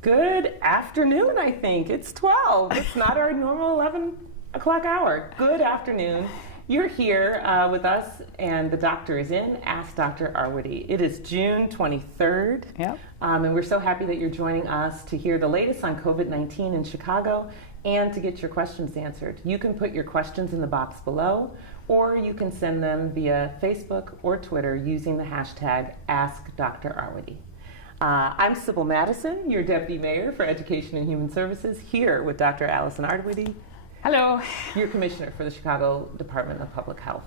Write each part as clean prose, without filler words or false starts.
Good afternoon, I think. It's 12. It's not our normal 11 o'clock hour. Good afternoon. You're here with us, and the doctor is in. Ask Dr. Arwady. It is June 23rd, and we're so happy that you're joining us to hear the latest on COVID-19 in Chicago and to get your questions answered. You can put your questions in the box below, or you can send them via Facebook or Twitter using the hashtag AskDrArwady. I'm Sybil Madison, your Deputy Mayor for Education and Human Services, here with Dr. Allison Arwady. Hello. Your Commissioner for the Chicago Department of Public Health.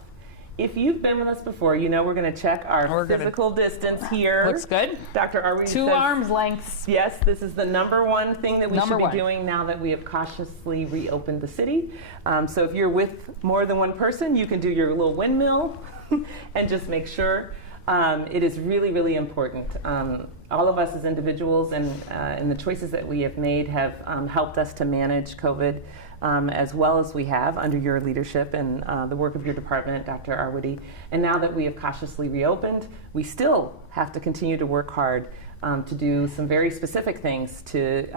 If you've been with us before, you know we're going to check our physical distance here. Looks good. Dr. Arwady Two says, arms lengths. Yes, this is the number one thing that we should be doing now that we have cautiously reopened the city. So if you're with more than one person, you can do your little windmill and just make sure. It is really, really important. All of us as individuals and the choices that we have made have helped us to manage COVID as well as we have under your leadership and the work of your department, Dr. Arwady. And now that we have cautiously reopened, we still have to continue to work hard to do some very specific things to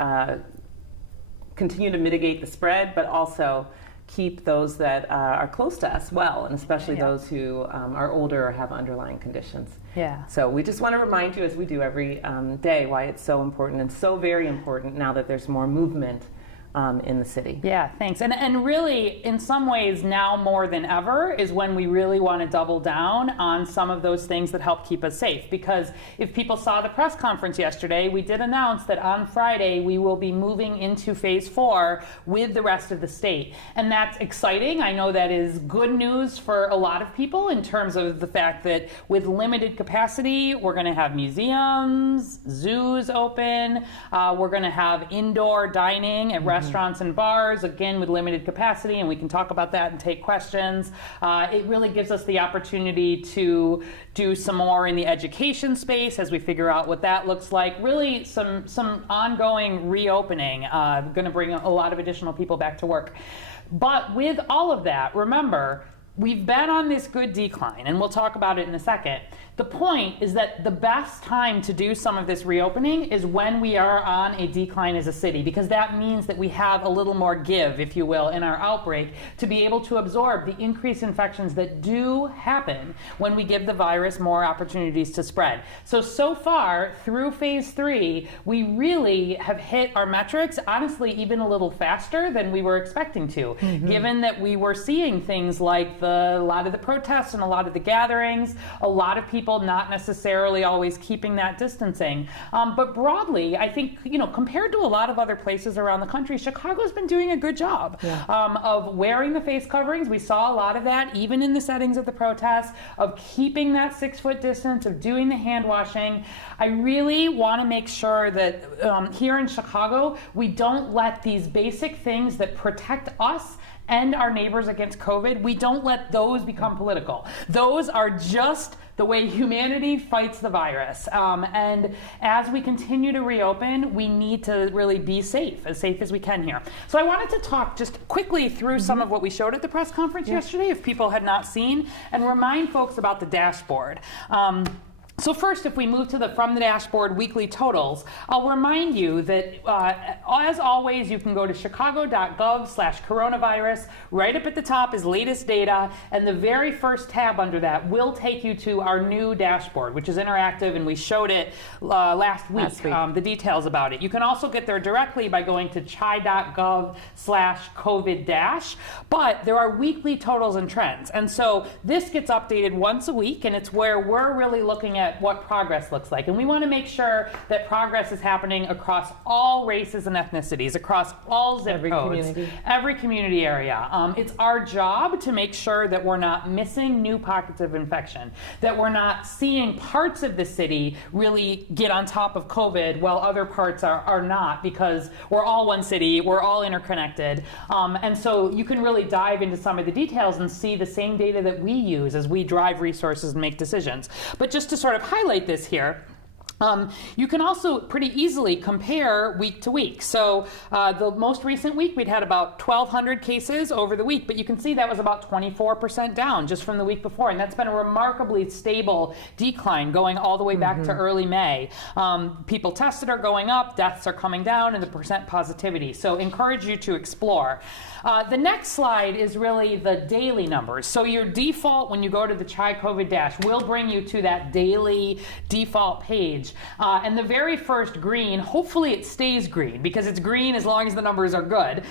continue to mitigate the spread, but also keep those that are close to us well, and especially those who are older or have underlying conditions. So we just want to remind you, as we do every day, why it's so important and so very important now that there's more movement in the city. Yeah, thanks. And really, in some ways, now more than ever is when we really want to double down on some of those things that help keep us safe. Because if people saw the press conference yesterday, we did announce that on Friday we will be moving into phase 4 with the rest of the state. And that's exciting. I know that is good news for a lot of people in terms of the fact that with limited capacity, we're going to have museums, zoos open, we're going to have indoor dining at restaurants and bars, again with limited capacity, and we can talk about that and take questions. It really gives us the opportunity to do some more in the education space as we figure out what that looks like. Really some ongoing reopening, going to bring a lot of additional people back to work. But with all of that, remember, we've been on this good decline, and we'll talk about it in a second. The point is that the best time to do some of this reopening is when we are on a decline as a city, because that means that we have a little more give, if you will, in our outbreak to be able to absorb the increased infections that do happen when we give the virus more opportunities to spread. So far, through phase 3, we really have hit our metrics, honestly, even a little faster than we were expecting to, given that we were seeing things like a lot of the protests and a lot of the gatherings, a lot of people not necessarily always keeping that distancing. But broadly, I think, compared to a lot of other places around the country, Chicago's been doing a good job of wearing the face coverings. We saw a lot of that even in the settings of the protests, of keeping that 6-foot distance, of doing the hand washing. I really want to make sure that here in Chicago, we don't let these basic things that protect us and our neighbors against COVID, we don't let those become political. Those are just the way humanity fights the virus. And as we continue to reopen, we need to really be safe as we can here. So I wanted to talk just quickly through some of what we showed at the press conference yesterday, if people had not seen, and remind folks about the dashboard. So first, if we move to from the dashboard weekly totals, I'll remind you that as always, you can go to chicago.gov/coronavirus. Right up at the top is latest data, and the very first tab under that will take you to our new dashboard, which is interactive, and we showed it last week. The details about it. You can also get there directly by going to chi.gov/COVID-, but there are weekly totals and trends. And so this gets updated once a week, and it's where we're really looking at what progress looks like. And we want to make sure that progress is happening across all races and ethnicities, across all zip codes, every community area. It's our job to make sure that we're not missing new pockets of infection, that we're not seeing parts of the city really get on top of COVID while other parts are not, because we're all one city, we're all interconnected. And so you can really dive into some of the details and see the same data that we use as we drive resources and make decisions. But just to sort of highlight this here, You can also pretty easily compare week to week. So the most recent week, we'd had about 1,200 cases over the week, but you can see that was about 24% down just from the week before. And that's been a remarkably stable decline going all the way back to early May. People tested are going up, deaths are coming down, and the percent positivity. So encourage you to explore. The next slide is really the daily numbers. So your default, when you go to the Chai COVID Dash, will bring you to that daily default page. And the very first green, hopefully it stays green because it's green as long as the numbers are good.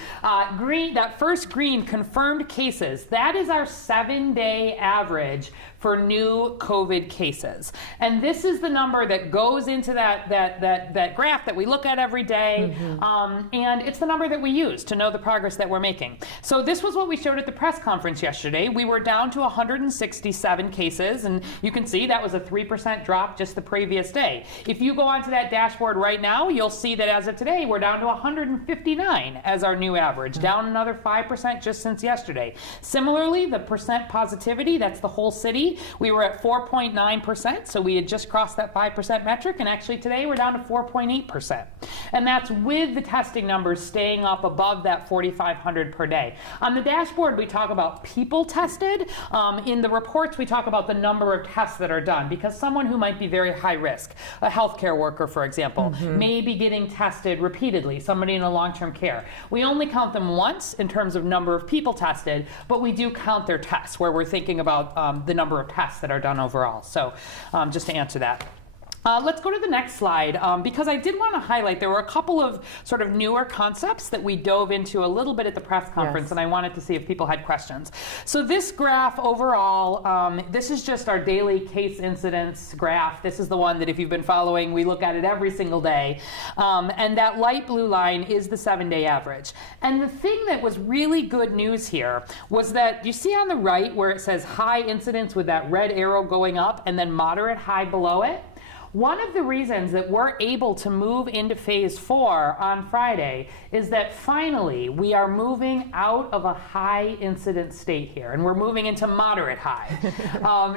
Green, that first green, confirmed cases, that is our 7-day average for new COVID cases. And this is the number that goes into that graph that we look at every day. And it's the number that we use to know the progress that we're making. So this was what we showed at the press conference yesterday. We were down to 167 cases, and you can see that was a 3% drop just the previous day. If you go onto that dashboard right now, you'll see that as of today, we're down to 159 as our new average, down another 5% just since yesterday. Similarly, the percent positivity, that's the whole city, we were at 4.9%, so we had just crossed that 5% metric, and actually today we're down to 4.8%. And that's with the testing numbers staying up above that 4,500 per day. On the dashboard, we talk about people tested. In the reports, we talk about the number of tests that are done, because someone who might be very high risk, a healthcare worker, for example, may be getting tested repeatedly, somebody in a long-term care. We only count them once in terms of number of people tested, but we do count their tests, where we're thinking about the number of tests that are done overall. So just to answer that. Let's go to the next slide, because I did want to highlight there were a couple of sort of newer concepts that we dove into a little bit at the press conference, and I wanted to see if people had questions. So this graph overall, this is just our daily case incidence graph. This is the one that if you've been following, we look at it every single day. And that light blue line is the 7-day average. And the thing that was really good news here was that you see on the right where it says high incidence with that red arrow going up and then moderate high below it? One of the reasons that we're able to move into phase 4 on Friday is that finally we are moving out of a high incidence state here, and we're moving into moderate high.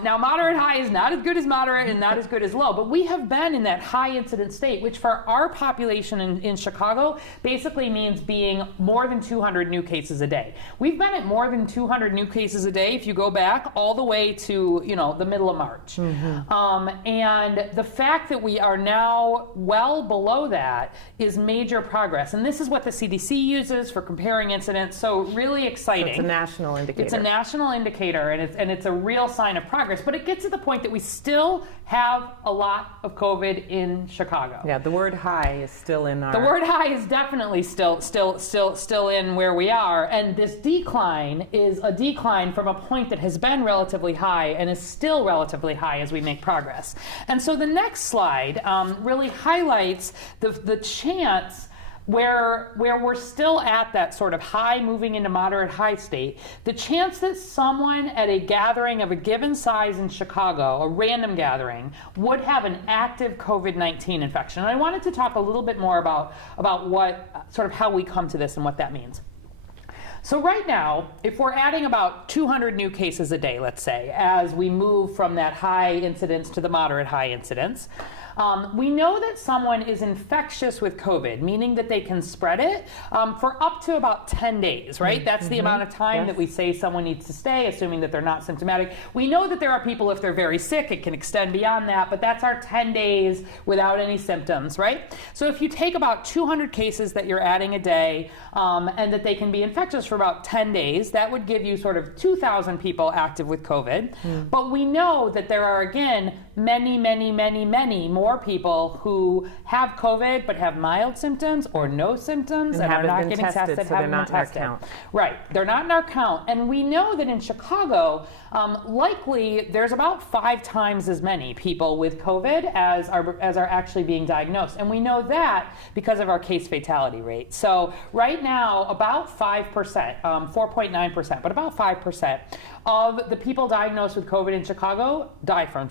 Now, moderate high is not as good as moderate and not as good as low, but we have been in that high incidence state, which for our population in Chicago basically means being more than 200 new cases a day. We've been at more than 200 new cases a day if you go back all the way to the middle of March. And the fact that we are now well below that is major progress. And this is what the CDC uses for comparing incidents. So really exciting. So it's a national indicator. It's a national indicator, and it's a real sign of progress. But it gets to the point that we still have a lot of COVID in Chicago. Yeah, the word high is still in our... The word high is definitely still in where we are. And this decline is a decline from a point that has been relatively high and is still relatively high as we make progress. And so the next slide really highlights the chance where we're still at that sort of high moving into moderate high state, the chance that someone at a gathering of a given size in Chicago, a random gathering, would have an active COVID-19 infection. And I wanted to talk a little bit more about what sort of how we come to this and what that means. So right now, if we're adding about 200 new cases a day, let's say, as we move from that high incidence to the moderate high incidence, we know that someone is infectious with COVID, meaning that they can spread it for up to about 10 days, right? That's the amount of time that we say someone needs to stay, assuming that they're not symptomatic. We know that there are people, if they're very sick, it can extend beyond that, but that's our 10 days without any symptoms, right? So if you take about 200 cases that you're adding a day and that they can be infectious for about 10 days, that would give you sort of 2,000 people active with COVID. But we know that there are, again, many, many, many, many more people who have COVID but have mild symptoms or no symptoms and are not getting tested, haven't been tested. Right, they're not in our count. And we know that in Chicago, likely there's about 5 times as many people with COVID as are actually being diagnosed. And we know that because of our case fatality rate. So right now, about 5%, 4.9%, but about 5% of the people diagnosed with COVID in Chicago die from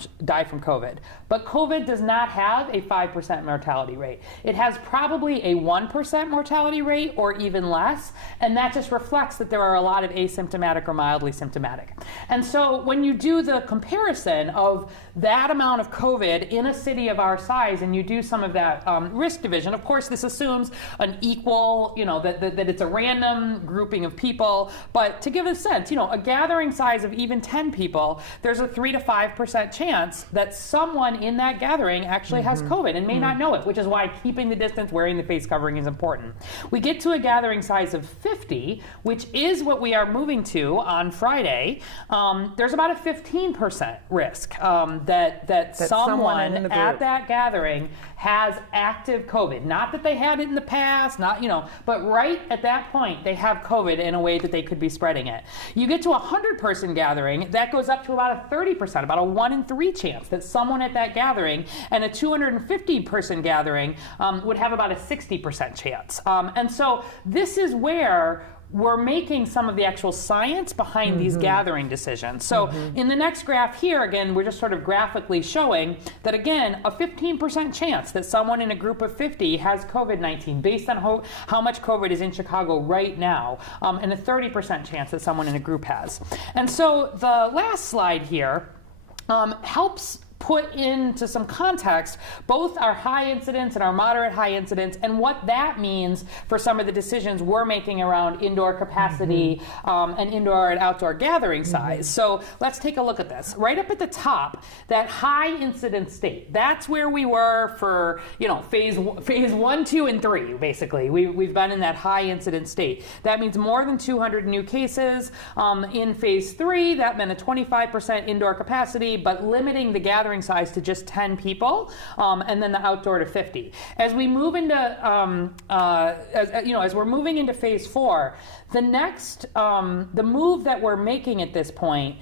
from COVID. But COVID does not have a 5% mortality rate. It has probably a 1% mortality rate or even less, and that just reflects that there are a lot of asymptomatic or mildly symptomatic. And so when you do the comparison of that amount of COVID in a city of our size, and you do some of that risk division, of course this assumes an equal, that it's a random grouping of people, but to give a sense, a gathering size of even 10 people, there's a 3 to 5% chance that someone in that gathering actually has COVID and may not know it, which is why keeping the distance, wearing the face covering is important. We get to a gathering size of 50, which is what we are moving to on Friday. There's about a 15% risk that someone at that gathering has active COVID. Not that they had it in the past, but right at that point they have COVID in a way that they could be spreading it. You get to a 100-person gathering, that goes up to about a 30%, about a 1 in 3 chance that someone at that gathering, and a 250-person gathering would have about a 60% chance. And so this is where we're making some of the actual science behind these gathering decisions. So in the next graph here, again, we're just sort of graphically showing that, again, a 15% chance that someone in a group of 50 has COVID-19 based on how much COVID is in Chicago right now, and a 30% chance that someone in a group has. And so the last slide here helps put into some context both our high incidence and our moderate high incidence, and what that means for some of the decisions we're making around indoor capacity and indoor and outdoor gathering size. So let's take a look at this. Right up at the top, that high incidence state, that's where we were for phase 1, 2, and 3, basically. We've been in that high incidence state. That means more than 200 new cases. In phase 3, that meant a 25% indoor capacity, but limiting the gathering size to just 10 people, and then the outdoor to 50. As we move into, as we're moving into phase 4, the next, the move that we're making at this point,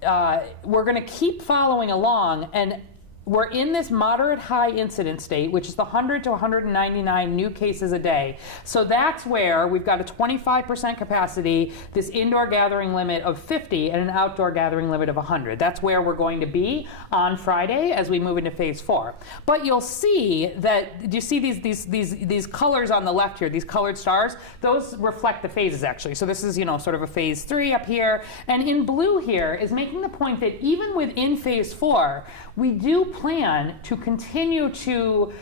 we're going to keep following along, and we're in this moderate high incidence state, which is the 100 to 199 new cases a day. So that's where we've got a 25% capacity, this indoor gathering limit of 50, and an outdoor gathering limit of 100. That's where we're going to be on Friday as we move into phase 4. But you'll see that, do you see these colors on the left here, these colored stars? Those reflect the phases, actually. So this is, sort of a phase 3 up here. And in blue here is making the point that even within phase 4, we do plan to continue to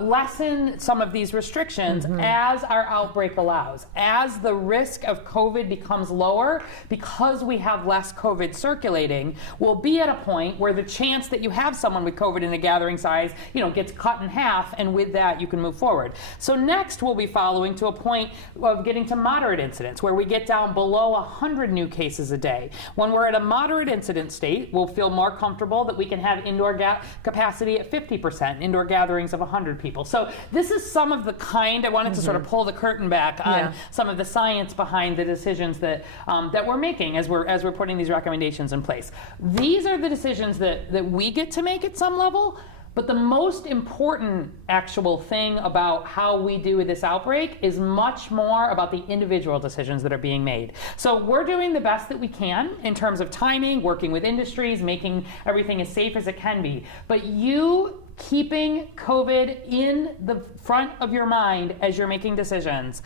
lessen some of these restrictions as our outbreak allows. As the risk of COVID becomes lower, because we have less COVID circulating, we'll be at a point where the chance that you have someone with COVID in a gathering size, gets cut in half, and with that you can move forward. So next we'll be following to a point of getting to moderate incidence, where we get down below 100 new cases a day. When we're at a moderate incidence state, we'll feel more comfortable that we can have indoor capacity at 50%, indoor gatherings of 100 people. So this is some of the I wanted to sort of pull the curtain back on some of the science behind the decisions that that we're making as we're putting these recommendations in place. These are the decisions that we get to make at some level, but the most important actual thing about how we do with this outbreak is much more about the individual decisions that are being made. So we're doing the best that we can in terms of timing, working with industries, making everything as safe as it can be. But you keeping COVID in the front of your mind as you're making decisions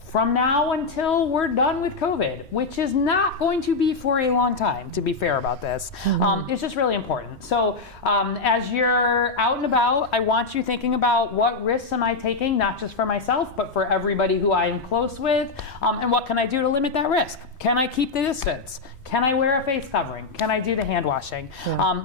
from now until we're done with COVID, which is not going to be for a long time, to be fair about this. It's just really important. So as you're out and about, I want you thinking about what risks am I taking, not just for myself, but for everybody who I am close with, and what can I do to limit that risk? Can I keep the distance? Can I wear a face covering? Can I do the hand washing?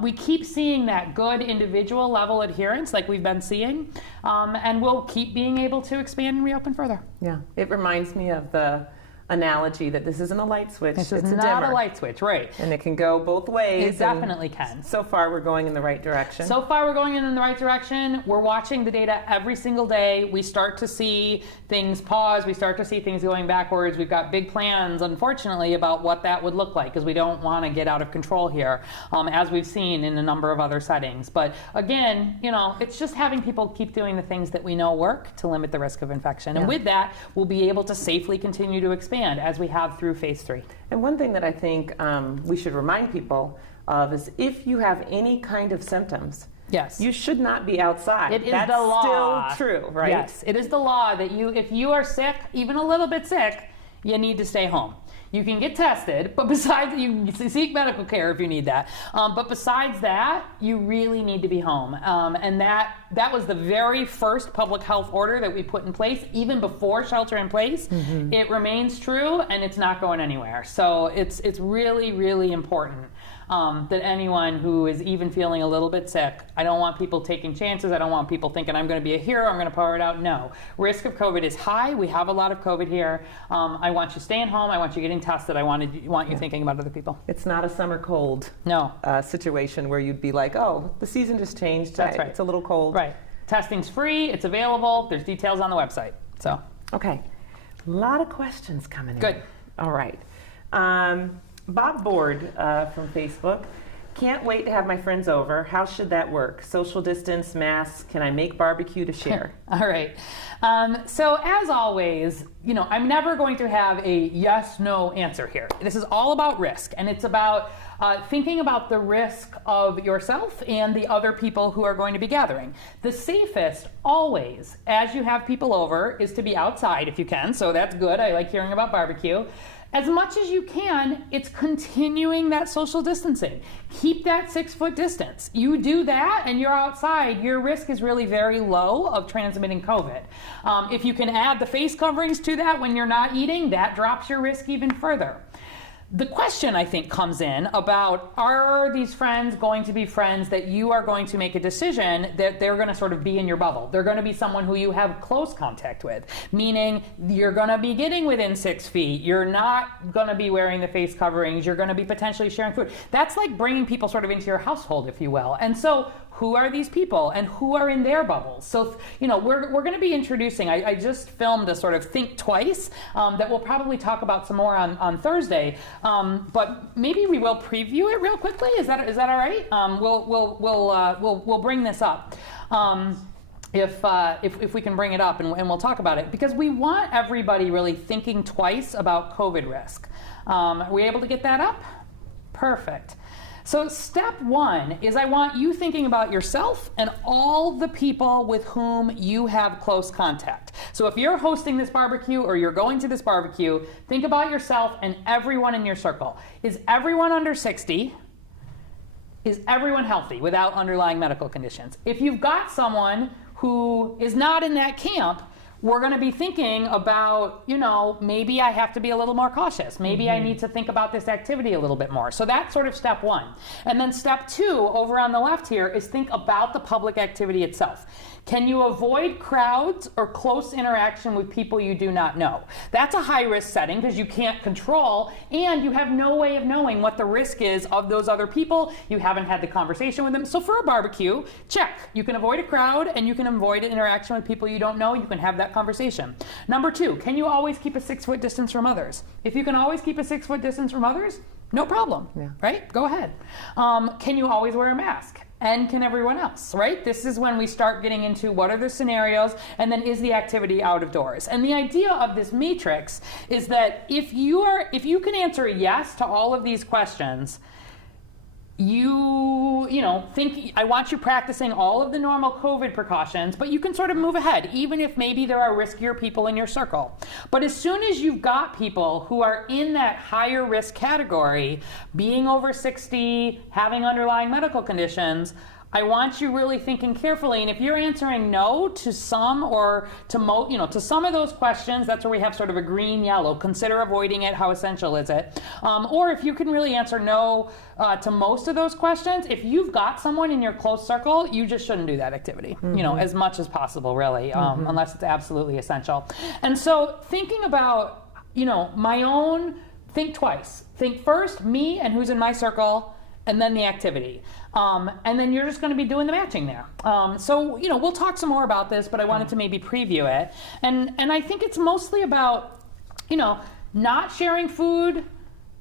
We keep seeing that good individual level adherence like we've been seeing, and we'll keep being able to expand and reopen further. Yeah, it reminds me of the analogy that this isn't a light switch. It's not a light switch, right. And it can go both ways. It definitely can. So far, we're going in the right direction. So far, we're going in the right direction. We're watching the data every single day. We start to see things pause. We start to see things going backwards. We've got big plans, unfortunately, about what that would look like, because we don't want to get out of control here, as we've seen in a number of other settings. But again, it's just having people keep doing the things that we know work to limit the risk of infection. And with that, we'll be able to safely continue to expand as we have through phase 3. And one thing that I think we should remind people, of is if you have any kind of symptoms, yes, you should not be outside. It is That's the law. Still true, right? Yes, it is the law that if you are sick, even a little bit sick, you need to stay home. You can get tested, but besides, you can seek medical care if you need that. But besides that, you really need to be home. And that was the very first public health order that we put in place, even before shelter in place. Mm-hmm. It remains true, and it's not going anywhere. So it's really, really important. That anyone who is even feeling a little bit sick, I don't want people taking chances. I don't want people thinking I'm going to be a hero, I'm going to power it out. No. Risk of COVID is high. We have a lot of COVID here. I want you staying home. I want you getting tested. I want you thinking about other people. It's not a summer cold situation where you'd be like, oh, the season just changed. That's right. It's a little cold. Right. Testing's free. It's available. There's details on the website. So. Okay. A lot of questions coming in. Good. All right. Bob Board from Facebook. Can't wait to have my friends over. How should that work? Social distance, masks. Can I make barbecue to share? All right. So as always, I'm never going to have a yes/no answer here. This is all about risk, and it's about thinking about the risk of yourself and the other people who are going to be gathering. The safest always, as you have people over, is to be outside if you can. So that's good. I like hearing about barbecue. As much as you can, it's continuing that social distancing. Keep that 6-foot distance. You do that and you're outside, your risk is really very low of transmitting COVID. If you can add the face coverings to that when you're not eating, that drops your risk even further. The question, I think, comes in about, are these friends going to be friends that you are going to make a decision that they're going to sort of be in your bubble? They're going to be someone who you have close contact with, meaning you're going to be getting within 6 feet. You're not going to be wearing the face coverings. You're going to be potentially sharing food. That's like bringing people sort of into your household, if you will. And so who are these people and who are in their bubbles? So, we're going to be introducing, I just filmed a sort of think twice that we'll probably talk about some more on Thursday. But maybe we will preview it real quickly. Is that all right? We'll bring this up. If we can bring it up and we'll talk about it, because we want everybody really thinking twice about COVID risk. Are we able to get that up? Perfect. So step one is I want you thinking about yourself and all the people with whom you have close contact. So if you're hosting this barbecue or you're going to this barbecue, think about yourself and everyone in your circle. Is everyone under 60? Is everyone healthy without underlying medical conditions? If you've got someone who is not in that camp, we're going to be thinking about, maybe I have to be a little more cautious. Maybe I need to think about this activity a little bit more. So that's sort of step one. And then step two, over on the left here, is think about the public activity itself. Can you avoid crowds or close interaction with people you do not know? That's a high-risk setting because you can't control, and you have no way of knowing what the risk is of those other people. You haven't had the conversation with them. So for a barbecue, check. You can avoid a crowd, and you can avoid an interaction with people you don't know. You can have that conversation. Number two, can you always keep a 6-foot distance from others? If you can always keep a 6-foot distance from others, no problem, right? Go ahead. Can you always wear a mask? And can everyone else, right? This is when we start getting into what are the scenarios, and then is the activity out of doors? And the idea of this matrix is that if you can answer yes to all of these questions, think I want you practicing all of the normal COVID precautions, but you can sort of move ahead, even if maybe there are riskier people in your circle. But as soon as you've got people who are in that higher risk category, being over 60, having underlying medical conditions, I want you really thinking carefully, and if you're answering no to some or to some of those questions, that's where we have sort of a green, yellow, consider avoiding it, how essential is it? Or if you can really answer no to most of those questions, if you've got someone in your close circle, you just shouldn't do that activity, as much as possible, really, unless it's absolutely essential. And so thinking about, my own, think twice. Think first, me and who's in my circle, and then the activity. And then you're just going to be doing the matching there. So, we'll talk some more about this, but I wanted to maybe preview it. And I think it's mostly about, not sharing food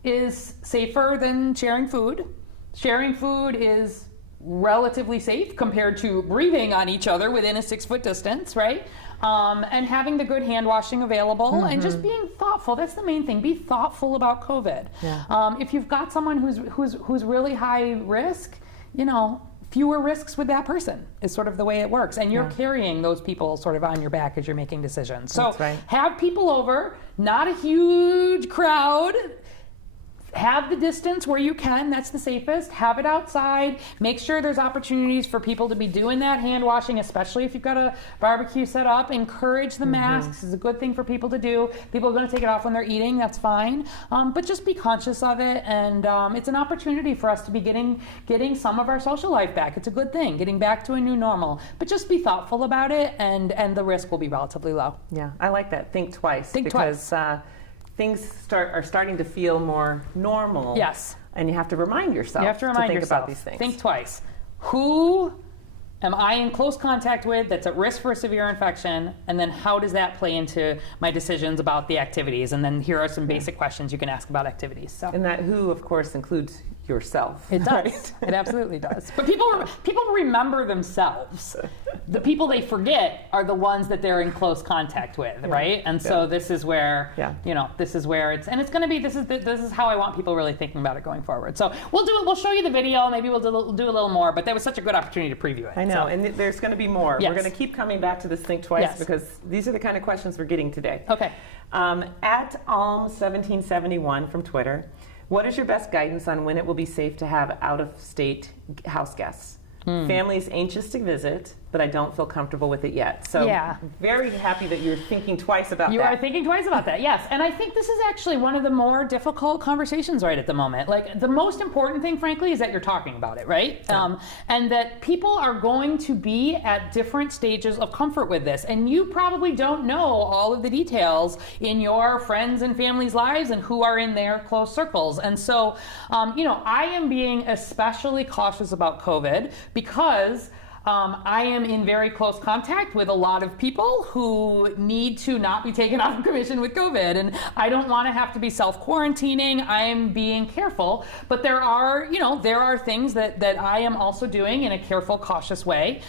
is safer than sharing food. Sharing food is relatively safe compared to breathing on each other within a 6-foot distance, right? And having the good hand washing available and just being thoughtful. That's the main thing. Be thoughtful about COVID. Yeah. If you've got someone who's really high risk, you know, fewer risks with that person is sort of the way it works. And you're carrying those people sort of on your back as you're making decisions. So have people over, not a huge crowd. Have the distance where you can, that's the safest. Have it outside. Make sure there's opportunities for people to be doing that hand washing, especially if you've got a barbecue set up. Encourage the masks. It's a good thing for people to do. People are going to take it off when they're eating, that's fine. But just be conscious of it, and it's an opportunity for us to be getting some of our social life back. It's a good thing, getting back to a new normal. But just be thoughtful about it, and the risk will be relatively low. Yeah, I like that. Think twice. Think twice. Things are starting to feel more normal. Yes. And you have to remind yourself to think about these things. Think twice. Who am I in close contact with that's at risk for a severe infection? And then how does that play into my decisions about the activities? And then here are some basic questions you can ask about activities. So. And that who, of course, includes yourself. It does. Right? It absolutely does. But people remember themselves. The people they forget are the ones that they're in close contact with, right? And so this is where, you know, this is where it's going to be. This is how I want people really thinking about it going forward. So we'll show you the video. Maybe we'll do a little more. But that was such a good opportunity to preview it. I know, and there's going to be more. Yes. We're going to keep coming back to this Think Twice because these are the kind of questions we're getting today. Okay. At Alm1771 from Twitter. What is your best guidance on when it will be safe to have out-of-state house guests? Families anxious to visit, but I don't feel comfortable with it yet. So very happy that you're thinking twice about that. You are thinking twice about that, yes. And I think this is actually one of the more difficult conversations right at the moment. Like, the most important thing, frankly, is that you're talking about it, right? Yeah. And that people are going to be at different stages of comfort with this. And you probably don't know all of the details in your friends and family's lives and who are in their close circles. And so, you know, I am being especially cautious about COVID because I am in very close contact with a lot of people who need to not be taken out of commission with COVID, and I don't want to have to be self-quarantining. I am being careful, but there are things that I am also doing in a careful, cautious way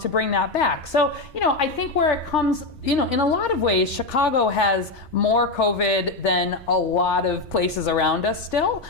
to bring that back. So, you know, I think where it comes, you know, in a lot of ways, Chicago has more COVID than a lot of places around us still.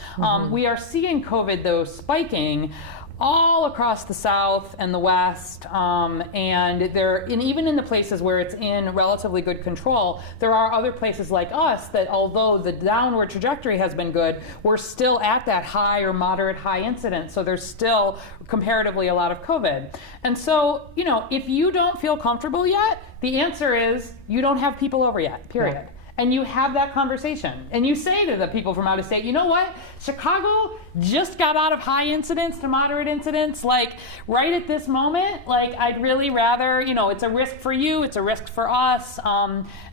We are seeing COVID, though, spiking all across the South and the West, and even in the places where it's in relatively good control, there are other places like us that, although the downward trajectory has been good, we're still at that high or moderate high incidence, so there's still comparatively a lot of COVID. And so, you know, if you don't feel comfortable yet, the answer is you don't have people over yet, period. Yeah. And you have that conversation. And you say to the people from out of state, you know what? Chicago just got out of high incidence to moderate incidence. Like, right at this moment, like, I'd really rather, you know, it's a risk for you, it's a risk for us.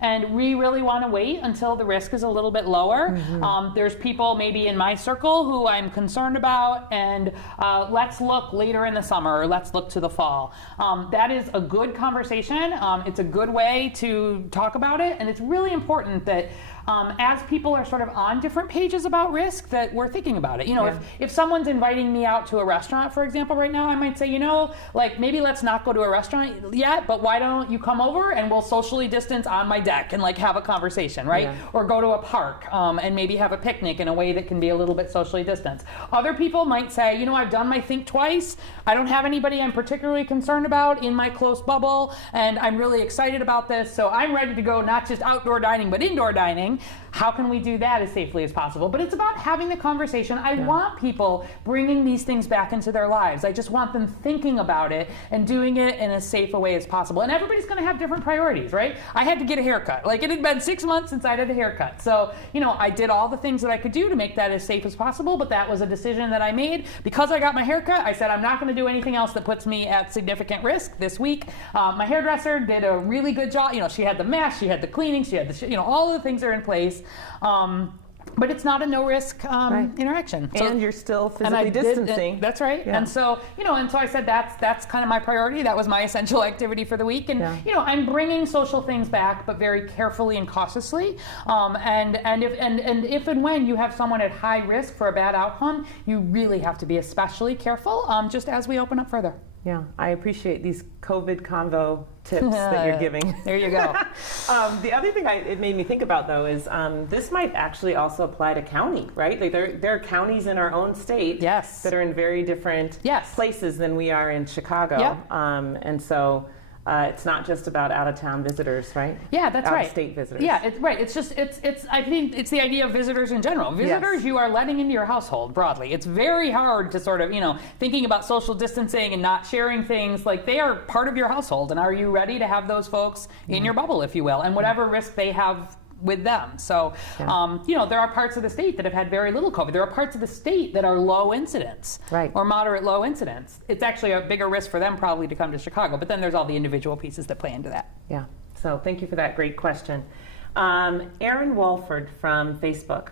And we really want to wait until the risk is a little bit lower. There's people maybe in my circle who I'm concerned about, and let's look later in the summer, or let's look to the fall. That is a good conversation. It's a good way to talk about it. And it's really important that as people are sort of on different pages about risk, that we're thinking about it. You know, if someone's inviting me out to a restaurant, for example, right now, I might say, you know, like, maybe let's not go to a restaurant yet, but why don't you come over and we'll socially distance on my deck and, like, have a conversation, right? Yeah. Or go to a park and maybe have a picnic in a way that can be a little bit socially distanced. Other people might say, you know, I've done my think twice. I don't have anybody I'm particularly concerned about in my close bubble, and I'm really excited about this, so I'm ready to go not just outdoor dining, but indoor dining. How can we do that as safely as possible? But it's about having the conversation. I want people bringing these things back into their lives. I just want them thinking about it and doing it in as safe a way as possible. And everybody's going to have different priorities, right? I had to get a haircut. Like, it had been 6 months since I had a haircut. So, you know, I did all the things that I could do to make that as safe as possible, but that was a decision that I made. Because I got my haircut, I said, I'm not going to do anything else that puts me at significant risk this week. My hairdresser did a really good job. You know, she had the mesh, she had the cleaning, she had the, you know, all of the things are in place. But it's not a no-risk interaction. So, and you're still physically distancing. That's right. Yeah. And so, and so I said that's kind of my priority. That was my essential activity for the week. And I'm bringing social things back, but very carefully and cautiously. And if and when you have someone at high risk for a bad outcome, you really have to be especially careful. Just as we open up further. Yeah, I appreciate these COVID convo tips that you're giving. There you go. The other thing it made me think about, though, is this might actually also apply to county, right? Like there are counties in our own state that are in very different places than we are in Chicago. Yeah. And so it's not just about out-of-town visitors, right? Yeah, that's right. Out-of-state visitors. Yeah, it's right. It's just, I think it's the idea of visitors in general. Visitors you are letting into your household broadly. It's very hard to sort of, thinking about social distancing and not sharing things, like they are part of your household. And are you ready to have those folks in your bubble, if you will, and whatever risk they have with them. So, there are parts of the state that have had very little COVID. There are parts of the state that are low incidence or moderate low incidence. It's actually a bigger risk for them probably to come to Chicago, but then there's all the individual pieces that play into that. Yeah, so thank you for that great question. Aaron Walford from Facebook.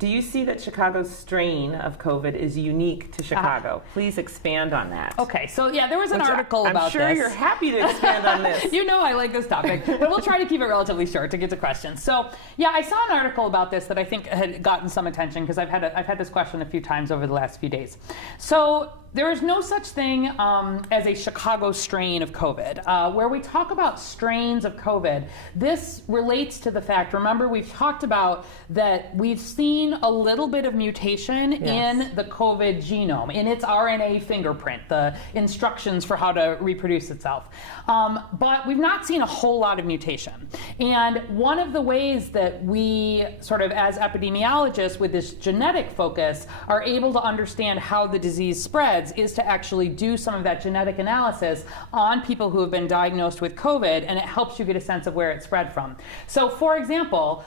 Do you see that Chicago's strain of COVID is unique to Chicago? Please expand on that. Okay, so there was an article about this. I'm sure you're happy to expand on this. I like this topic, but we'll try to keep it relatively short to get to questions. So, I saw an article about this that I think had gotten some attention because I've had this question a few times over the last few days. So, there is no such thing as a Chicago strain of COVID. Where we talk about strains of COVID, this relates to the fact, remember we've talked about that we've seen a little bit of mutation in the COVID genome, in its RNA fingerprint, the instructions for how to reproduce itself. But we've not seen a whole lot of mutation. And one of the ways that we sort of, as epidemiologists with this genetic focus, are able to understand how the disease spreads is to actually do some of that genetic analysis on people who have been diagnosed with COVID, and it helps you get a sense of where it spread from. So, for example,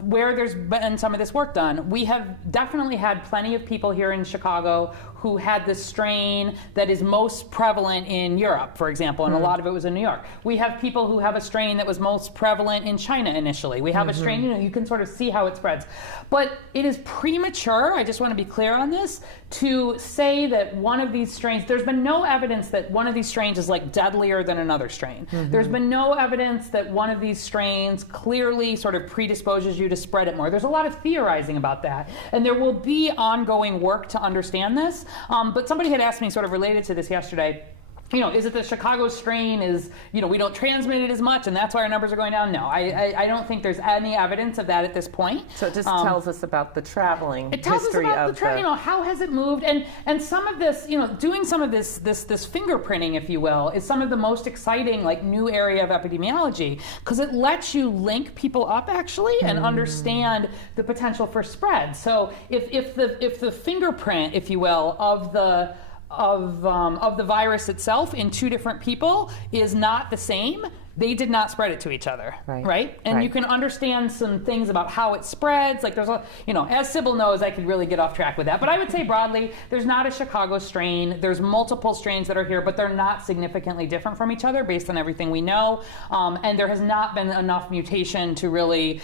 where there's been some of this work done, we have definitely had plenty of people here in Chicago who had this strain that is most prevalent in Europe, for example, and a lot of it was in New York. We have people who have a strain that was most prevalent in China initially. We have a strain, you can sort of see how it spreads. But it is premature, I just want to be clear on this, to say that one of these strains, there's been no evidence that one of these strains is like deadlier than another strain. There's been no evidence that one of these strains clearly sort of predisposes you to spread it more. There's a lot of theorizing about that. And there will be ongoing work to understand this. But somebody had asked me sort of related to this yesterday, is it the Chicago strain is, we don't transmit it as much and that's why our numbers are going down? No, I don't think there's any evidence of that at this point. So it just tells us about the traveling history. It tells us about the how has it moved? And some of this, doing some of this fingerprinting, if you will, is some of the most exciting, new area of epidemiology, because it lets you link people up actually and understand the potential for spread. So if the fingerprint, if you will, of the virus itself in two different people is not the same, they did not spread it to each other, right? And you can understand some things about how it spreads. Like there's a, as Sybil knows, I could really get off track with that. But I would say broadly, there's not a Chicago strain. There's multiple strains that are here, but they're not significantly different from each other based on everything we know. And there has not been enough mutation to really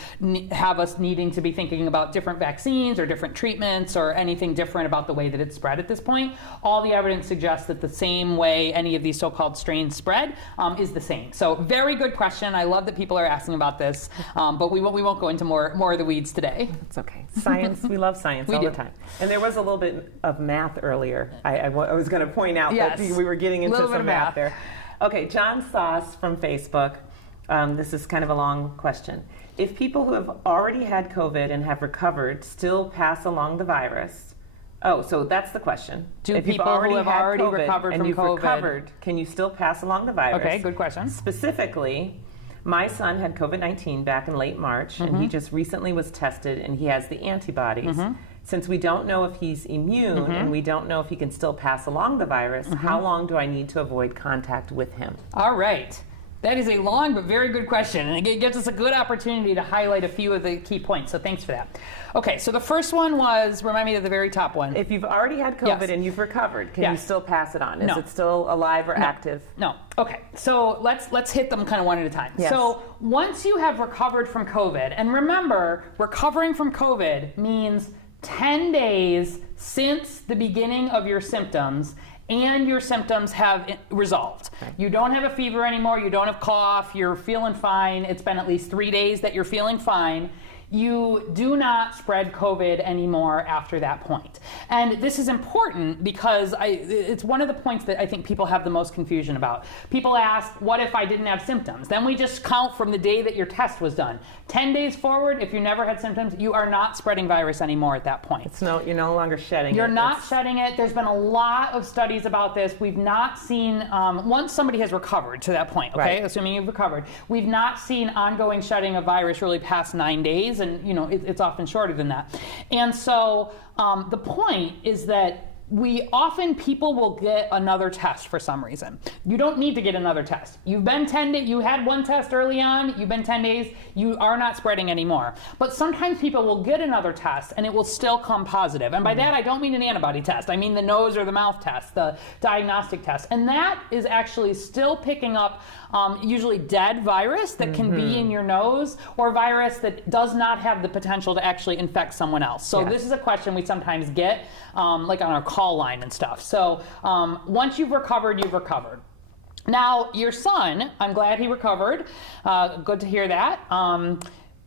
have us needing to be thinking about different vaccines or different treatments or anything different about the way that it's spread at this point. All the evidence suggests that the same way any of these so-called strains spread is the same. So very good question. I love that people are asking about this, but we won't go into more of the weeds today. It's okay. Science, we love science all the time. And there was a little bit of math earlier. I was going to point out that we were getting into some math there. Okay, John Sauce from Facebook. This is kind of a long question. If people who have already had COVID and have recovered still pass along the virus, so that's the question. Do people who have already recovered from COVID, can you still pass along the virus? Okay, good question. Specifically, my son had COVID-19 back in late March, and he just recently was tested, and he has the antibodies. Since we don't know if he's immune, and we don't know if he can still pass along the virus, how long do I need to avoid contact with him? All right. That is a long but very good question, and it gives us a good opportunity to highlight a few of the key points, so thanks for that. Okay, so the first one was, remind me of the very top one. If you've already had COVID and you've recovered, can you still pass it on? Is it still alive or active? No. Okay, so let's hit them kind of one at a time. Yes. So once you have recovered from COVID, and remember, recovering from COVID means 10 days since the beginning of your symptoms, and your symptoms have resolved. Okay. You don't have a fever anymore, you don't have cough, you're feeling fine, it's been at least 3 days that you're feeling fine. You do not spread COVID anymore after that point. And this is important because it's one of the points that I think people have the most confusion about. People ask, what if I didn't have symptoms? Then we just count from the day that your test was done. 10 days forward, if you never had symptoms, you are not spreading virus anymore at that point. You're no longer shedding it. You're not shedding it. There's been a lot of studies about this. We've not seen, once somebody has recovered to that point, okay, assuming you've recovered, we've not seen ongoing shedding of virus really past 9 days. And it's often shorter than that. And so the point is that people will get another test for some reason. You don't need to get another test. You've been 10 days, you had one test early on, you've been 10 days, you are not spreading anymore. But sometimes people will get another test and it will still come positive. And by that, I don't mean an antibody test. I mean the nose or the mouth test, the diagnostic test. And that is actually still picking up usually dead virus that can be in your nose, or virus that does not have the potential to actually infect someone else. So this is a question we sometimes get, like on our call line and stuff. So once you've recovered, you've recovered. Now, your son, I'm glad he recovered. Good to hear that.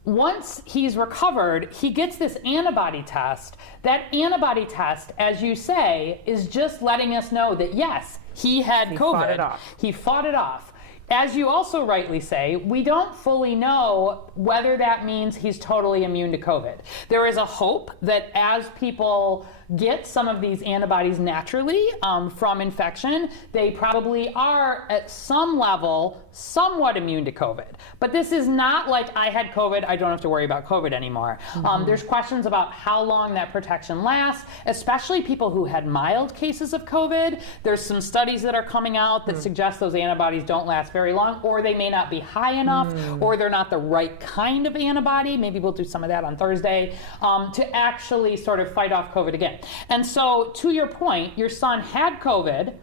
Once he's recovered, he gets this antibody test. That antibody test, as you say, is just letting us know that, yes, he had COVID. Fought it off. He fought it off. As you also rightly say, we don't fully know whether that means he's totally immune to COVID. There is a hope that as people get some of these antibodies naturally from infection, they probably are at some level somewhat immune to COVID. But this is not like I had COVID, I don't have to worry about COVID anymore. There's questions about how long that protection lasts, especially people who had mild cases of COVID. There's some studies that are coming out that suggest those antibodies don't last very long, or they may not be high enough, or they're not the right kind of antibody. Maybe we'll do some of that on Thursday, to actually sort of fight off COVID again. And so, to your point, your son had COVID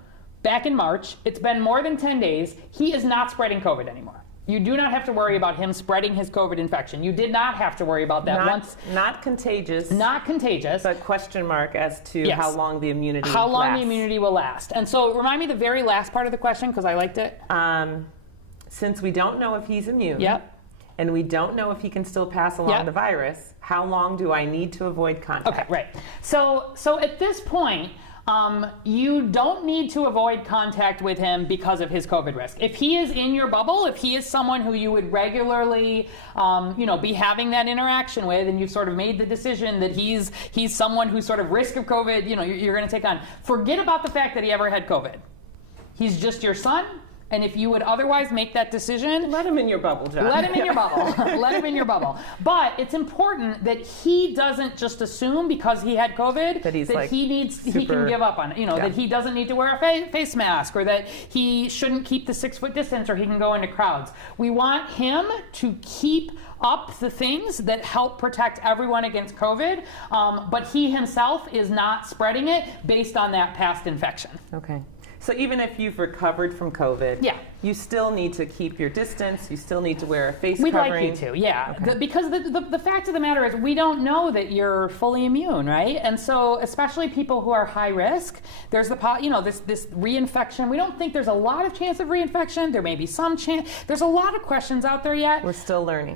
back in March. It's been more than 10 days. He is not spreading COVID anymore. You do not have to worry about him spreading his COVID infection. You did not have to worry about that once. Not contagious. Not contagious. But question mark as to how long the immunity How long the immunity will last. And so remind me the very last part of the question, because I liked it. Since we don't know if he's immune. Yep. And we don't know if he can still pass along the virus, how long do I need to avoid contact? Okay, right. So at this point, you don't need to avoid contact with him because of his COVID risk. If he is in your bubble, if he is someone who you would regularly, be having that interaction with, and you've sort of made the decision that he's someone who's sort of risk of COVID, you're going to take on. Forget about the fact that he ever had COVID. He's just your son. And if you would otherwise make that decision, let him in your bubble, John. Let him in your bubble. Let him in your bubble. But it's important that he doesn't just assume because he had COVID that he can give up on it. That he doesn't need to wear a face mask, or that he shouldn't keep the 6-foot distance, or he can go into crowds. We want him to keep up the things that help protect everyone against COVID, but he himself is not spreading it based on that past infection. Okay. So even if you've recovered from COVID, you still need to keep your distance. You still need to wear a face covering. We'd like you to, yeah. Okay. Because the fact of the matter is we don't know that you're fully immune, right? And so especially people who are high risk, there's this reinfection. We don't think there's a lot of chance of reinfection. There may be some chance. There's a lot of questions out there yet. We're still learning.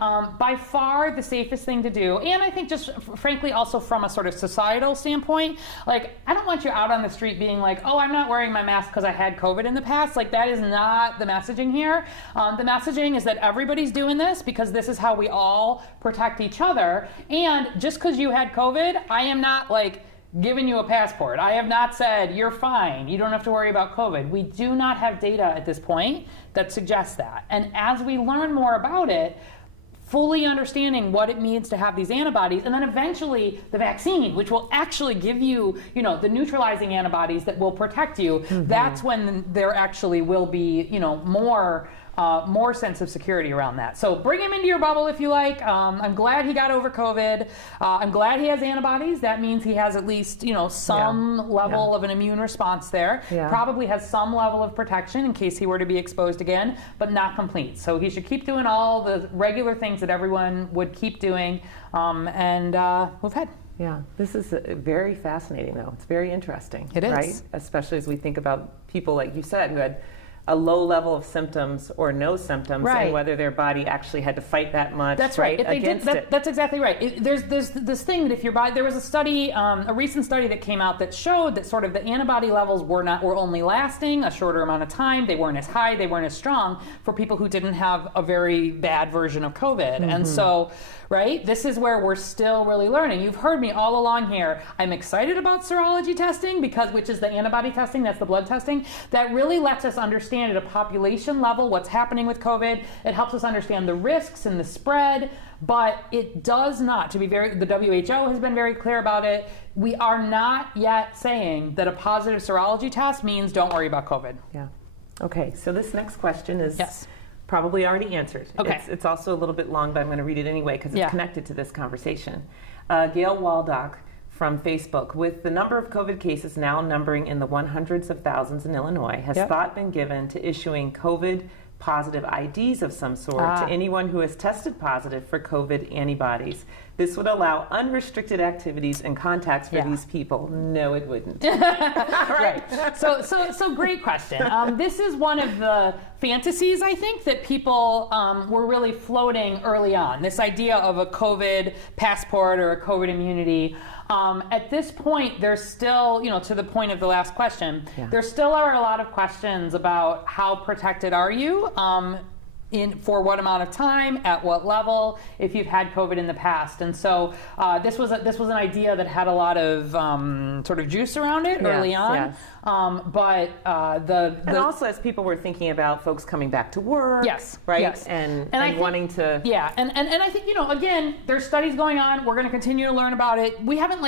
By far the safest thing to do, and I think just frankly also from a sort of societal standpoint, like I don't want you out on the street being like, oh, I'm not wearing my mask because I had COVID in the past. Like that is not the messaging here. The messaging is that everybody's doing this because this is how we all protect each other. And just because you had COVID, I am not like giving you a passport. I have not said you're fine. You don't have to worry about COVID. We do not have data at this point that suggests that. And as we learn more about it, fully understanding what it means to have these antibodies, and then eventually the vaccine, which will actually give you, the neutralizing antibodies that will protect you. That's when there actually will be, more sense of security around that. So bring him into your bubble if you like. I'm glad he got over COVID. I'm glad he has antibodies. That means he has at least, some level of an immune response there. Probably has some level of protection in case he were to be exposed again, but not complete. So he should keep doing all the regular things that everyone would keep doing, and move ahead. Yeah, this is very fascinating, though. It's very interesting. It is. Right? Especially as we think about people, like you said, who had a low level of symptoms or no symptoms, and whether their body actually had to fight that much. That's right. If they against did, it. That's exactly right. There's this thing that if your body, there was a study, a recent study that came out that showed that sort of the antibody levels were only lasting a shorter amount of time. They weren't as high, they weren't as strong for people who didn't have a very bad version of COVID. And so, this is where we're still really learning. You've heard me all along here. I'm excited about serology testing which is the antibody testing, that's the blood testing. That really lets us understand at a population level what's happening with COVID. It helps us understand the risks and the spread, but it does not, the WHO has been very clear about it. We are not yet saying that a positive serology test means don't worry about COVID. Yeah. Okay, so this next question is probably already answered. Okay. It's also a little bit long, but I'm going to read it anyway because it's connected to this conversation. Gail Waldock from Facebook: with the number of COVID cases now numbering in the 100s of thousands in Illinois, has thought been given to issuing COVID positive IDs of some sort to anyone who has tested positive for COVID antibodies? This would allow unrestricted activities and contacts for these people. No, it wouldn't. Right. So great question. This is one of the fantasies, I think, that people were really floating early on. This idea of a COVID passport or a COVID immunity. At this point, there's still, to the point of the last question, there still are a lot of questions about how protected are you, for what amount of time, at what level, if you've had COVID in the past. And so this was an idea that had a lot of sort of juice around it early on. And also as people were thinking about folks coming back to work, and wanting to... And I think, again, there's studies going on. We're going to continue to learn about it. We haven't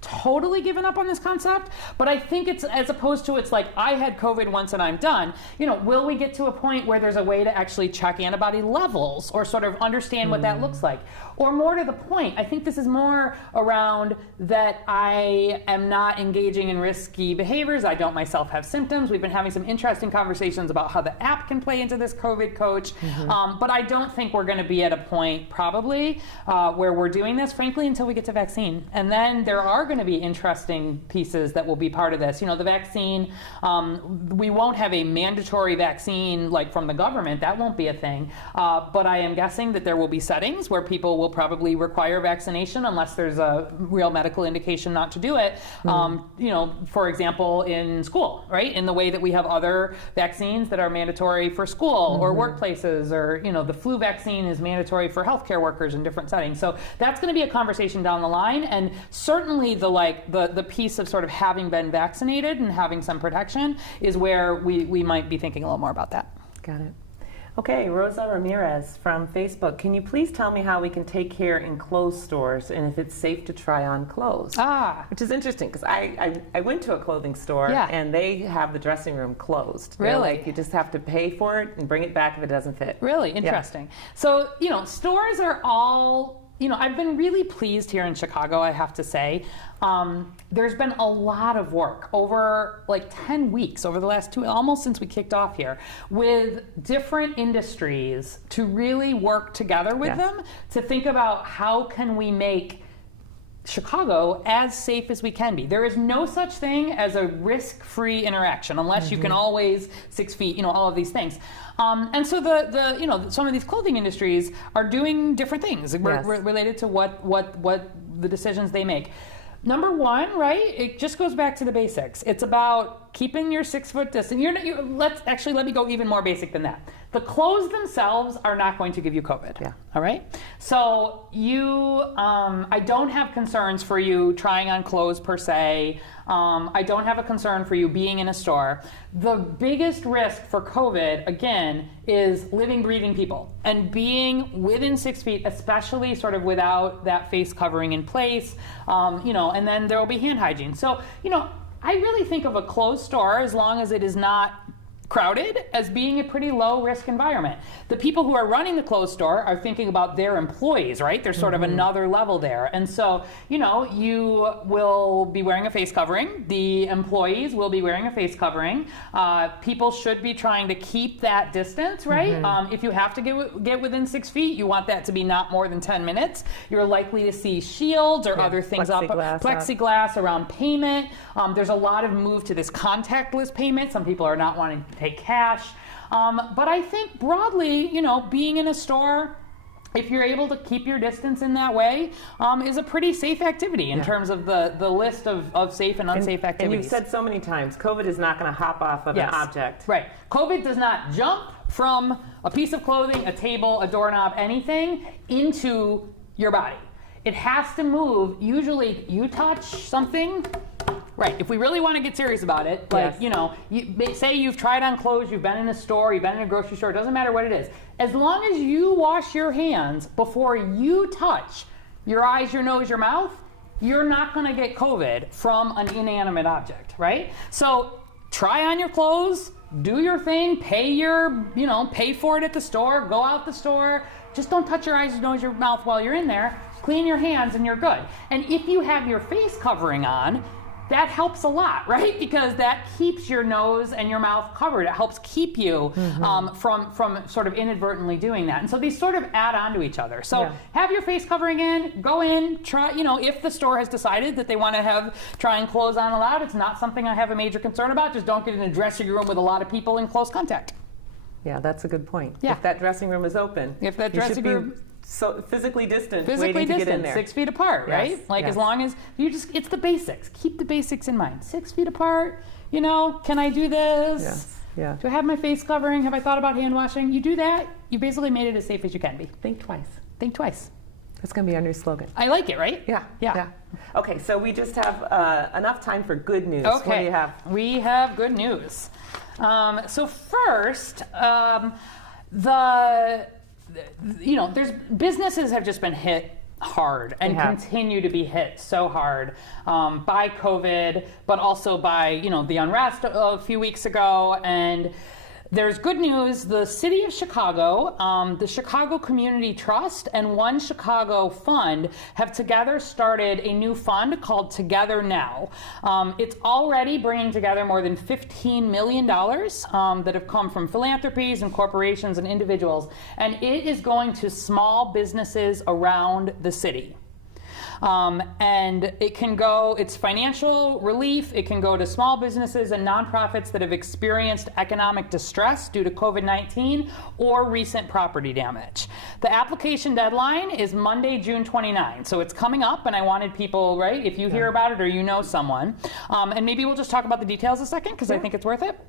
totally given up on this concept, but I think it's, as opposed to it's like I had COVID once and I'm done, will we get to a point where there's a way to actually check antibody levels or sort of understand what that looks like? Or more to the point, I think this is more around that I am not engaging in risky behaviors. I don't myself have symptoms. We've been having some interesting conversations about how the app can play into this COVID coach. But I don't think we're going to be at a point probably where we're doing this, frankly, until we get to vaccine. And then there are going to be interesting pieces that will be part of this. The vaccine, we won't have a mandatory vaccine from the government. That won't be a thing. But I am guessing that there will be settings where people will probably require vaccination unless there's a real medical indication not to do it. For example, in school, right? In the way that we have other vaccines that are mandatory for school or workplaces, or the flu vaccine is mandatory for healthcare workers in different settings. So that's going to be a conversation down the line, and certainly the piece of sort of having been vaccinated and having some protection is where we might be thinking a little more about that. Got it. Okay, Rosa Ramirez from Facebook: can you please tell me how we can take care in clothes stores and if it's safe to try on clothes? Which is interesting because I went to a clothing store and they have the dressing room closed. Really? You just have to pay for it and bring it back if it doesn't fit. Really interesting. So, stores are all... I've been really pleased here in Chicago, I have to say. There's been a lot of work over 10 weeks, over the last almost since we kicked off here, with different industries to really work together with them to think about how can we make Chicago as safe as we can be. There is no such thing as a risk-free interaction unless you can always 6 feet, all of these things. And so some of these clothing industries are doing different things related to what the decisions they make. Number one, right? It just goes back to the basics. It's about keeping your 6 foot distance. Let me go even more basic than that. The clothes themselves are not going to give you COVID. Yeah. All right. So I don't have concerns for you trying on clothes per se. I don't have a concern for you being in a store. The biggest risk for COVID, again, is living, breathing people and being within 6 feet, especially sort of without that face covering in place. And then there will be hand hygiene. So, I really think of a closed store, as long as it is not crowded, as being a pretty low risk environment. The people who are running the closed store are thinking about their employees, right? There's sort of another level there. And so, you will be wearing a face covering. The employees will be wearing a face covering. People should be trying to keep that distance, right? If you have to get within 6 feet, you want that to be not more than 10 minutes. You're likely to see shields or other things plexiglass around payment. There's a lot of move to this contactless payment. Some people are not wanting to take cash. But I think broadly, being in a store, if you're able to keep your distance in that way, is a pretty safe activity in terms of the list of safe and unsafe activities. And you've said so many times, COVID is not going to hop off of an object. Right. COVID does not jump from a piece of clothing, a table, a doorknob, anything, into your body. It has to move. Usually you touch something. Right. If we really want to get serious about it, say you've tried on clothes, you've been in a store, you've been in a grocery store, it doesn't matter what it is. As long as you wash your hands before you touch your eyes, your nose, your mouth, you're not going to get COVID from an inanimate object, right? So try on your clothes, do your thing, pay for it at the store, go out the store. Just don't touch your eyes, your nose, your mouth while you're in there. Clean your hands and you're good. And if you have your face covering on, that helps a lot, right? Because that keeps your nose and your mouth covered. It helps keep you from sort of inadvertently doing that. And so these sort of add on to each other. So have your face covering in, go in, try, if the store has decided that they want to have trying clothes on allowed, it's not something I have a major concern about. Just don't get in a dressing room with a lot of people in close contact. Yeah, that's a good point. Yeah. If that dressing room is open, if that dressing room so physically distant, waiting to get in there. 6 feet apart, right? As long as it's the basics. Keep the basics in mind. 6 feet apart, can I do this? Yes. Yeah. Do I have my face covering? Have I thought about hand washing? You do that, you basically made it as safe as you can be. Think twice. Think twice. That's going to be our new slogan. I like it, right? Yeah. Okay, so we just have enough time for good news. Okay. What do you have? We have good news. So first, there's businesses have just been hit hard and continue to be hit so hard by COVID, but also by the unrest a few weeks ago. And there's good news. The city of Chicago, the Chicago Community Trust, and One Chicago Fund have together started a new fund called Together Now. It's already bringing together more than $15 million that have come from philanthropies and corporations and individuals, and it is going to small businesses around the city. And it's financial relief. It can go to small businesses and nonprofits that have experienced economic distress due to COVID-19 or recent property damage. The application deadline is Monday, June 29. So it's coming up, and I wanted people, right, if you hear about it or you know someone, and maybe we'll just talk about the details a second because I think it's worth it.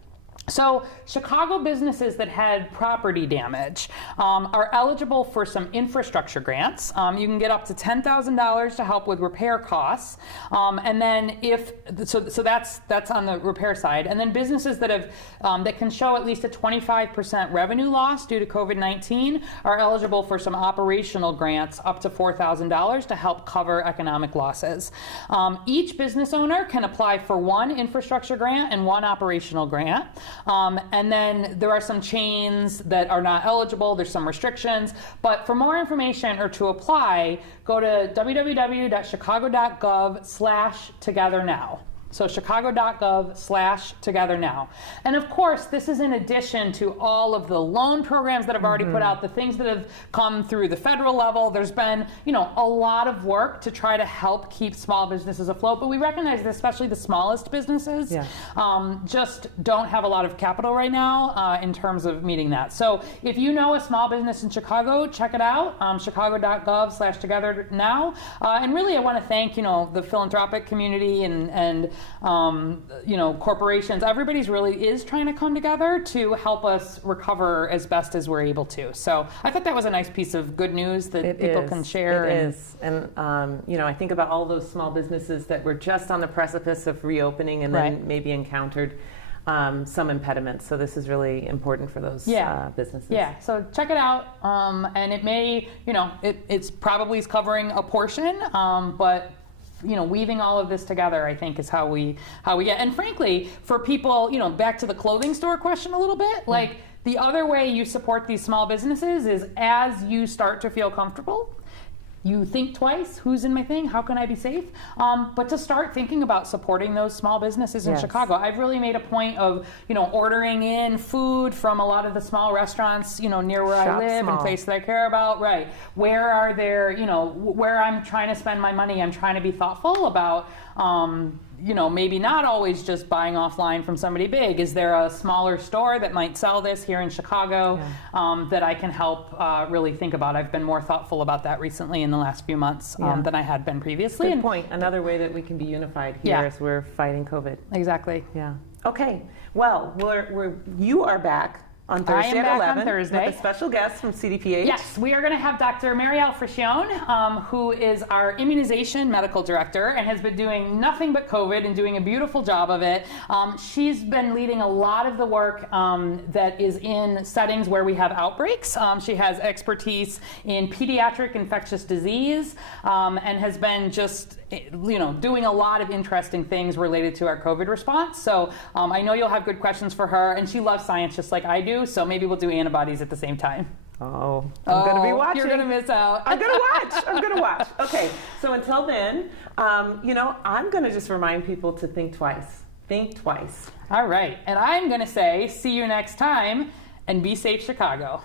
So Chicago businesses that had property damage are eligible for some infrastructure grants. You can get up to $10,000 to help with repair costs, and then that's on the repair side. And then businesses that can show at least a 25% revenue loss due to COVID-19 are eligible for some operational grants up to $4,000 to help cover economic losses. Each business owner can apply for one infrastructure grant and one operational grant. And then there are some chains that are not eligible. There's some restrictions. But for more information or to apply, go to www.chicago.gov/togethernow. So chicago.gov/togethernow. And of course, this is in addition to all of the loan programs that have already put out, the things that have come through the federal level. There's been, a lot of work to try to help keep small businesses afloat. But we recognize that especially the smallest businesses just don't have a lot of capital right now in terms of meeting that. So if you know a small business in Chicago, check it out, chicago.gov/togethernow. And really, I want to thank, the philanthropic community and corporations, everybody's really is trying to come together to help us recover as best as we're able to. So I thought that was a nice piece of good news that people can share. It is. And, I think about all those small businesses that were just on the precipice of reopening and then maybe encountered some impediments. So this is really important for those businesses. Yeah, so check it out. And it may, it's probably covering a portion, but weaving all of this together, I think, is how we get. And frankly, for people, back to the clothing store question a little bit, like the other way you support these small businesses is as you start to feel comfortable, you think twice, who's in my thing, how can I be safe? But to start thinking about supporting those small businesses in Chicago. I've really made a point of, ordering in food from a lot of the small restaurants, near where I live and places that I care about. Right. Where are there, where I'm trying to spend my money, I'm trying to be thoughtful about, maybe not always just buying offline from somebody big. Is there a smaller store that might sell this here in Chicago that I can help really think about? I've been more thoughtful about that recently in the last few months than I had been previously. Good point. Another way that we can be unified here as we're fighting COVID. Exactly. Yeah. Okay. Well, you are back on Thursday at 11 with a special guest from CDPH. Yes, we are going to have Dr. Marielle Friccione, who is our immunization medical director and has been doing nothing but COVID and doing a beautiful job of it. She's been leading a lot of the work that is in settings where we have outbreaks. She has expertise in pediatric infectious disease and has been just doing a lot of interesting things related to our COVID response. So I know you'll have good questions for her, and she loves science just like I do. So maybe we'll do antibodies at the same time. I'm going to be watching. You're going to miss out. I'm going to watch. Okay, so until then, I'm going to just remind people to think twice. Think twice. All right. And I'm going to say, see you next time, and be safe, Chicago.